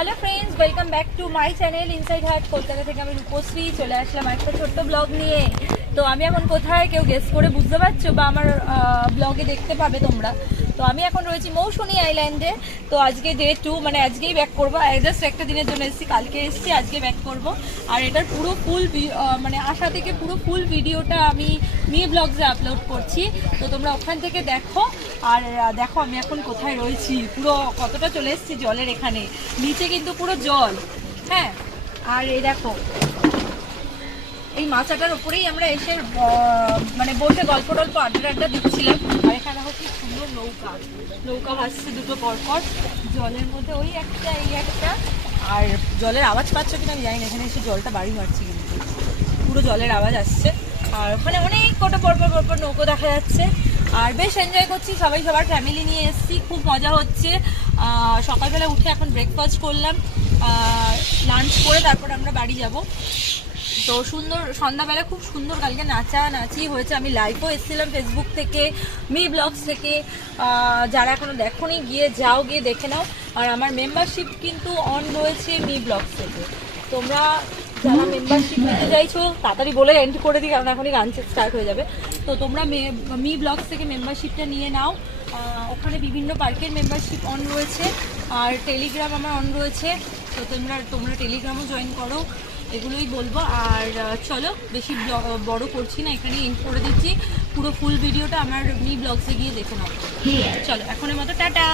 Hello friends, welcome back to my channel inside heart. Kolkata থেকে আমি রূপশ্রী চলে আসলাম একটা ছোট্ট ব্লগ নিয়ে। তো আমি এখন কোথায় কেউ গেস করে বুঝতে পারছো বা আমার ব্লগে দেখতে পাবে তোমরা। তো আমি এখন রয়েছি মৌসুনী আইল্যান্ডে। তো আজকে ডে 2, মানে আজকেই ব্যাক করবো। জাস্ট একটা দিনের জন্য এসেছি, কালকে এসেছি, আজকে ব্যাক করব। আর এটার পুরো ফুল মানে আসা থেকে পুরো ফুল ভিডিওটা আমি মি ব্লগসে আপলোড করছি। তো তোমরা ওখান থেকে দেখো। আর দেখো আমি এখন কোথায় রয়েছি, পুরো কতটা চলে এসেছি জলের এখানে। নিচে কিন্তু পুরো জল, হ্যাঁ। আর এই দেখো এই মাচাটার উপরেই আমরা এসে মানে বসে গল্প টল্প আড্ডা দিচ্ছিলাম। আর এখানে দেখো কি সুন্দর নৌকা ভাসছে দুটো পরপর জলের মধ্যে, ওই একটা এই একটা। আর জলের আওয়াজ পাচ্ছ কিনা আমি জানি না, এখানে এসে জলটা বাড়ি মারছি কিন্তু পুরো জলের আওয়াজ আসছে। আর ওখানে অনেক কটা পরপর নৌকো দেখা যাচ্ছে। আর বেশ এনজয় করছি, সবাই সবার ফ্যামিলি নিয়ে এসেছি, খুব মজা হচ্ছে। সকালবেলা উঠে এখন ব্রেকফাস্ট করলাম, লাঞ্চ করে তারপর আমরা বাড়ি যাব। তো সুন্দর সন্ধ্যাবেলা খুব সুন্দর কালকে নাচানাচি হয়েছে। আমি লাইভও এসেছিলাম ফেসবুক থেকে, মি ব্লগস থেকে। যারা এখনো দেখোনি গিয়ে দেখে নাও। আর আমার মেম্বারশিপ কিন্তু অন রয়েছে মি ব্লগস থেকে। তোমরা যারা মেম্বারশিপ নিতে চাইছো তাড়াতাড়ি বলে এন্ড করে দিই, কারণ এখনই গান স্টার্ট হয়ে যাবে। তো তোমরা মি ব্লগস থেকে মেম্বারশিপটা নিয়ে নাও। ওখানে বিভিন্ন পার্কের মেম্বারশিপ অন রয়েছে, আর টেলিগ্রাম আমার অন রয়েছে। তো তোমরা টেলিগ্রামও জয়েন করো, এগুলোই বলবো। আর চলো বেশি বড় করছি না, এখানেই এন্ড করে দিচ্ছি। পুরো ফুল ভিডিওটা আমার মি ব্লগসে গিয়ে দেখে নাও। চলো এখনের মতো টাটা।